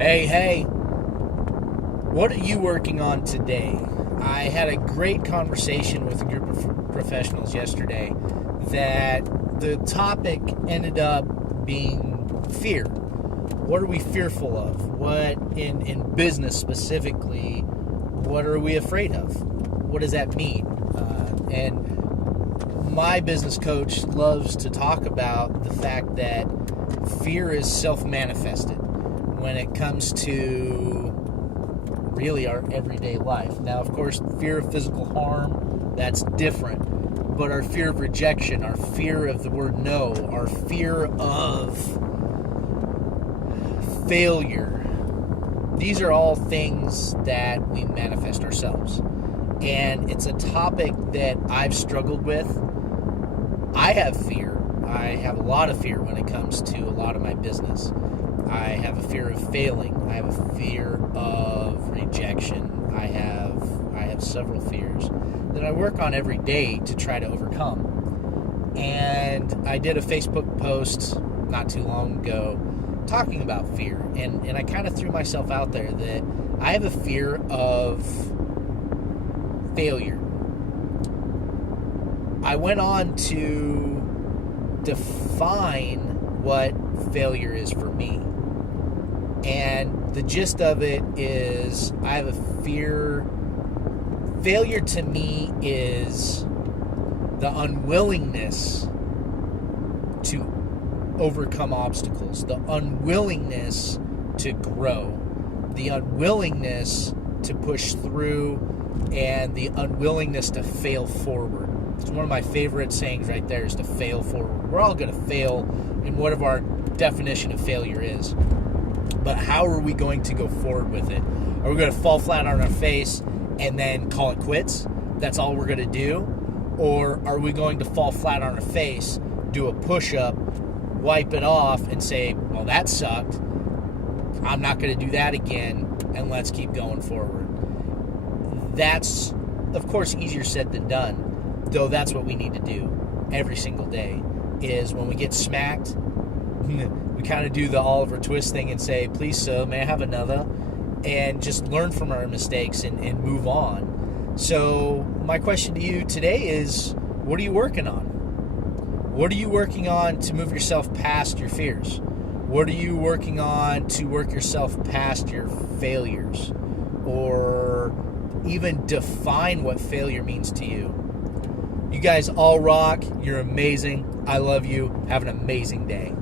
Hey, what are you working on today? I had a great conversation with a group of professionals yesterday that the topic ended up being fear. What are we fearful of? What, in business specifically, what are we afraid of? What does that mean? And my business coach loves to talk about the fact that fear is self-manifested when it comes to really our everyday life. Now, of course, fear of physical harm, that's different. But our fear of rejection, our fear of the word no, our fear of failure, these are all things that we manifest ourselves. And it's a topic that I've struggled with. I have fear. I have a lot of fear when it comes to a lot of my business. I have a fear of failing. I have a fear of rejection. I have several fears that I work on every day to try to overcome. And I did a Facebook post not too long ago talking about fear. And I kind of threw myself out there that I have a fear of failure. I went on to define what failure is for me. And the gist of it is I have a fear. Failure to me is the unwillingness to overcome obstacles, the unwillingness to grow, the unwillingness to push through, and the unwillingness to fail forward. It's one of my favorite sayings right there is to fail forward. We're all going to fail in whatever our definition of failure is. But how are we going to go forward with it? Are we going to fall flat on our face and then call it quits? That's all we're going to do? Or are we going to fall flat on our face, do a push-up, wipe it off, and say, well, that sucked. I'm not going to do that again, and let's keep going forward. That's, of course, easier said than done, though that's what we need to do every single day, is when we get smacked, we kind of do the Oliver Twist thing and say, please, sir, may I have another? And just learn from our mistakes and move on. So my question to you today is, what are you working on? What are you working on to move yourself past your fears? What are you working on to work yourself past your failures? Or even define what failure means to you? You guys all rock. You're amazing. I love you. Have an amazing day.